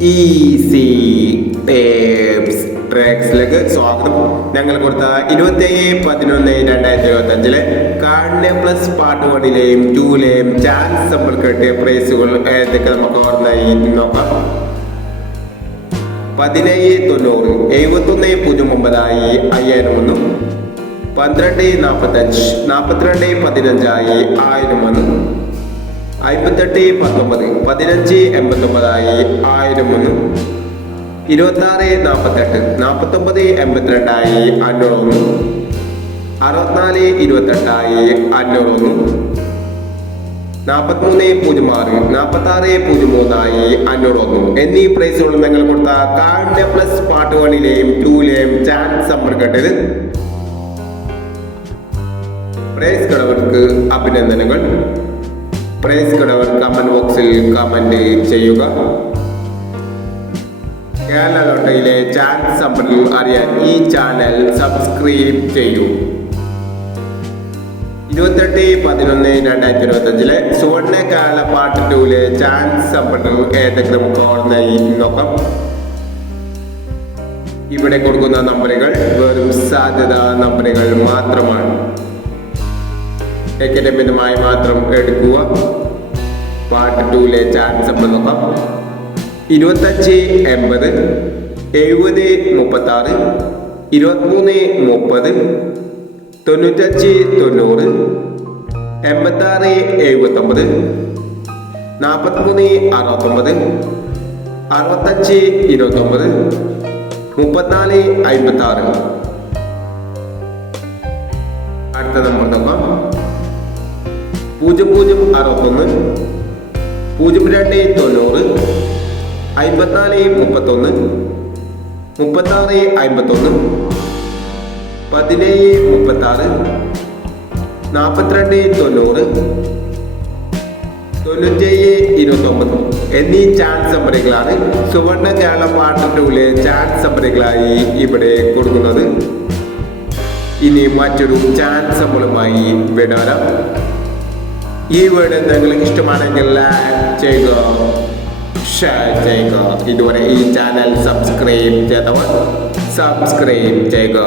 Easy tapes ട്രാക്സിലേക്ക് സ്വാഗതം. ഞങ്ങൾ കൊടുത്ത ഇരുപത്തേഴ് പതിനൊന്ന് രണ്ടായിരത്തി ഇരുപത്തി അഞ്ചിലെ കാണിലെ പ്ലസ് പാർട്ട് വണ്ണിലെയും ടൂലെയും ചാൻസ് നമ്മൾ കിട്ടിയ പ്രൈസുകൾ ഏതൊക്കെ നമുക്ക് ഓർമ്മയായി നോക്കാം. പതിനേഴ് തൊണ്ണൂറ് എഴുപത്തൊന്ന് പൂജ്യം ഒമ്പതായി അയ്യായിരം ഒന്നും പന്ത്രണ്ട് നാൽപ്പത്തഞ്ച് നാൽപ്പത്തിരണ്ട് പതിനഞ്ചായി ആയിരം ഒന്ന് അമ്പത്തെട്ട് പത്തൊമ്പത് പതിനഞ്ച് എൺപത്തൊമ്പതായി ആയിരം ഒന്ന് ഇരുപത്താറ് നാൽപ്പത്തെട്ട് നാൽപ്പത്തൊമ്പത് എൺപത്തിരണ്ടായി അഞ്ഞൂറ് ഒന്ന് അറുപത്തിനാല് ഇരുപത്തെട്ടായി അഞ്ഞൂറ് ഒന്ന് നാൽപ്പത്തിമൂന്ന് പൂജ്യം ആറ് നാൽപ്പത്തി ആറ് പൂജ്യം മൂന്നായി അഞ്ഞൂറ് ഒന്ന് എന്നീ പ്രൈസുകളും നിങ്ങൾ കൊടുത്ത കാർഡിന്റെ പ്ലസ് പാർട്ട് വണ്ണിലെയും ടൂലെയും ചാൻസ് സമ്പർക്കട്ടത് പ്രൈസ് കടവർക്ക് അഭിനന്ദനങ്ങൾ. പ്രൈസ് കടവർ കമന്റ് ബോക്സിൽ കമന്റ് ചെയ്യുക. കേരള ലോട്ടയിലെ ചാൻസ് സമ്പർക്കം അറിയാൻ ഈ ചാനൽ സബ്സ്ക്രൈബ് ചെയ്യൂ. ഇരുപത്തെട്ട് പതിനൊന്ന് രണ്ടായിരത്തി ഇരുപത്തി സുവർണകാല സുവർണ കാല പാർട്ട് ടൂലെ ചാൻസ് സംബന്ധം ഏതൊക്കെ നമുക്ക് നോക്കാം. ഇവിടെ കൊടുക്കുന്ന നമ്പറുകൾ വെറും സാധ്യത നമ്പറുകൾ മാത്രമാണ്. ടിക്കറ്റ് മാത്രം എടുക്കുക. പാർട്ട് ടൂലെ ചാൻസ് നമ്മൾ നോക്കാം. ഇരുപത്തഞ്ച് എൺപത് എഴുപത് മുപ്പത്തി ആറ് ഇരുപത്തിമൂന്ന് മുപ്പത് തൊണ്ണൂറ്റഞ്ച് തൊണ്ണൂറ് എൺപത്താറ് എഴുപത്തൊമ്പത് നാൽപ്പത്തിമൂന്ന് അറുപത്തൊമ്പത് അറുപത്തഞ്ച് ഇരുപത്തൊമ്പത് മുപ്പത്തിനാല് അമ്പത്താറ്. അടുത്ത നമ്പർ നോക്കാം. പൂജ്യം പൂജ്യം അറുപത്തൊന്ന് പൂജ്യം രണ്ട് തൊണ്ണൂറ് അമ്പത്തിനാല് മുപ്പത്തൊന്ന് മുപ്പത്താറ് അമ്പത്തൊന്ന് പതിനേഴ് മുപ്പത്താറ് നാൽപ്പത്തിരണ്ട് തൊണ്ണൂറ് തൊണ്ണൂറ്റേഴ് ഇരുപത്തൊമ്പത് എന്നീ ചാൻസ് നമ്പറുകളാണ് സുവർണ കേരള പാട്ടിന്റെ ടൂലെ ചാൻസ് നമ്പറുകളായി ഇവിടെ കൊടുക്കുന്നത്. ഇനി മറ്റൊരു ചാൻസ് നമ്മളുമായി വിടാം ഈ വീഡിയോ എന്തെങ്കിലും ഇഷ്ടമാണെങ്കിൽ ലൈക്ക് ചെയ്യുക ഷെയർ ചെയ്യുക. ഇതുവരെ ഈ ചാനൽ സബ്സ്ക്രൈബ് ചെയ്തവർ സബ്സ്ക്രൈബ് ചെയ്യുക.